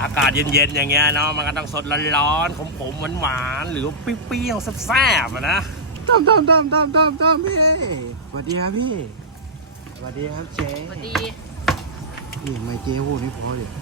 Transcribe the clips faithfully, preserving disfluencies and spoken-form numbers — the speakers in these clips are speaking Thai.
อากาศเย็นๆอย่างเงี้ยเนาะมันก็ต้องสดร้อนๆขมๆหวานๆหรือเปรี้ยวๆแซ่บๆนะต้อมต้อมต้อมต้อมต้อมต้อมพี่สวัสดีครับพี่สวัสดีครับเจ๊สวัสดีนี่ไม่เจ๊พูดไม่พอเลย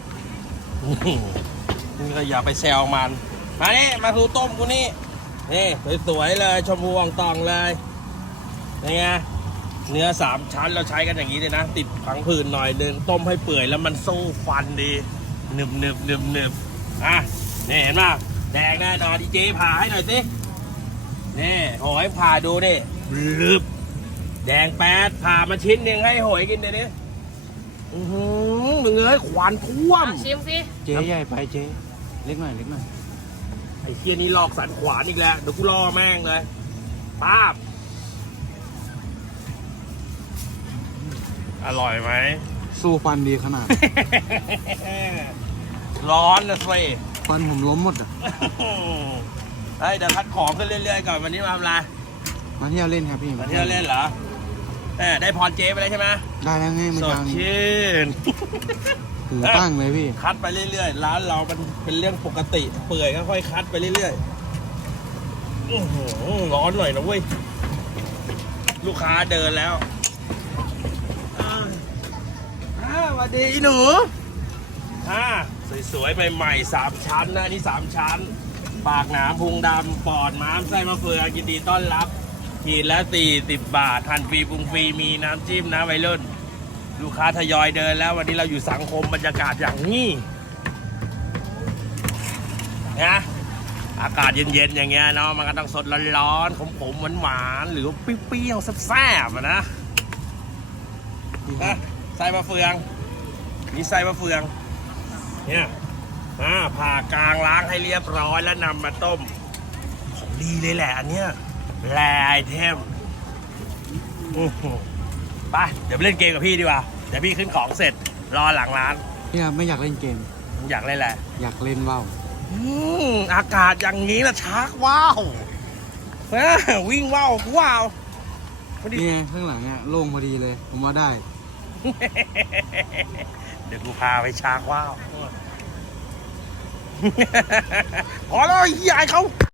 นี่ก็อย่าไปแซวมันมานี่มาดูต้มกูนี่นี่สวยๆเลยชมพูอ่องตองเลยนี่ไงเนื้อสามชั้นเราใช้กันอย่างนี้เลยนะติดผังผืนหน่อยนึงต้มให้เปื่อยแล้วมันสู้ฟันดีหนึบหนึบหนึบหนึบอ่ะนี่เห็นป่ะแดงแน่นอนดีเจผ่าให้หน่อยสินี่หอยผ่าดูนี่ลึบแดงแป๊ดผ่ามาชิ้นหนึ่งให้หอยกินเดี๋ยวนี้อือหือมึงเอ้ยควันท่วมเอาชิมสิเจ๊ใหญ่ไปเจ๊เล็กหน่อยเล็กหน่อยไอ้เคียนี่ลอกสันขวานอีกแล้วเดี๋ยวกูล่อแม่งเลยป้าบอร่อยไหมสู้ฟันดีขนาดร้อนนะสิฟันผมล้มหมดอ่ะเฮ้ยเดี๋ยวคัดของขึ้นเรื่อยๆก่อนวันนี้มาทำอะไรมาเที่ยวเล่นครับพี่มาเที่ยวเล่นเหรอแหมได้พรเจ๊ไปแล้วใช่ไหมได้แล้วไงเมื่อสดเช้านี้ชื่นถือตั้งเลยพี่คัดไปเรื่อยๆร้านเรามันเป็นเรื่องปกติเปื่อยก็ค่อยคัดไปเรื่อยๆอื้อหือร้อนหน่อยนะเว้ยลูกค้าเดินแล้วอ่าอ่าสวัสดีหนูอ่าสวยๆใหม่ๆสามชั้นนะนี่สามชั้นปากหนามพุงดำปอดม้ามไส้มะเฟืองยินดีต้อนรับขีดละสี่สิบบาททานฟรีปรุงฟรีมีน้ำจิ้มนะวัยรุ่นลูกค้าทยอยเดินแล้ววันนี้เราอยู่สังคมบรรยากาศอย่างนี้นะอากาศเย็นๆอย่างเงี้ยเนาะมันก็ต้องสดร้อนๆขมๆหวานๆหรือเปรี้ยวๆแซ่บๆอะนะนะไส้มะเฟืองมีไส้มะเฟืองเนี่ยอ่าผ่ากลางล้างให้เรียบร้อยแล้วนำมาต้มของดีเลยแหละอันเนี้ยแร่ไอเทมอื้อหือไปเดี๋ยวไปเล่นเกมกับพี่ดีกว่าเดี๋ยวพี่ขึ้นของเสร็จรอหลังร้านพี่ครับไม่อยากเล่นเกมอยากเล่นแหละอยากเล่นว่าวอืมอากาศอย่างนี้ละชักว้าวเอ้อวิ่งว้าวว้าวพอดีนี่ไงข้างหลังอ่ะโล่งพอดีเลยผมว่าได้เดี๋ยวกูพาไปชักว้าวพอแล้วไอ้เหี้ยไอ้เขา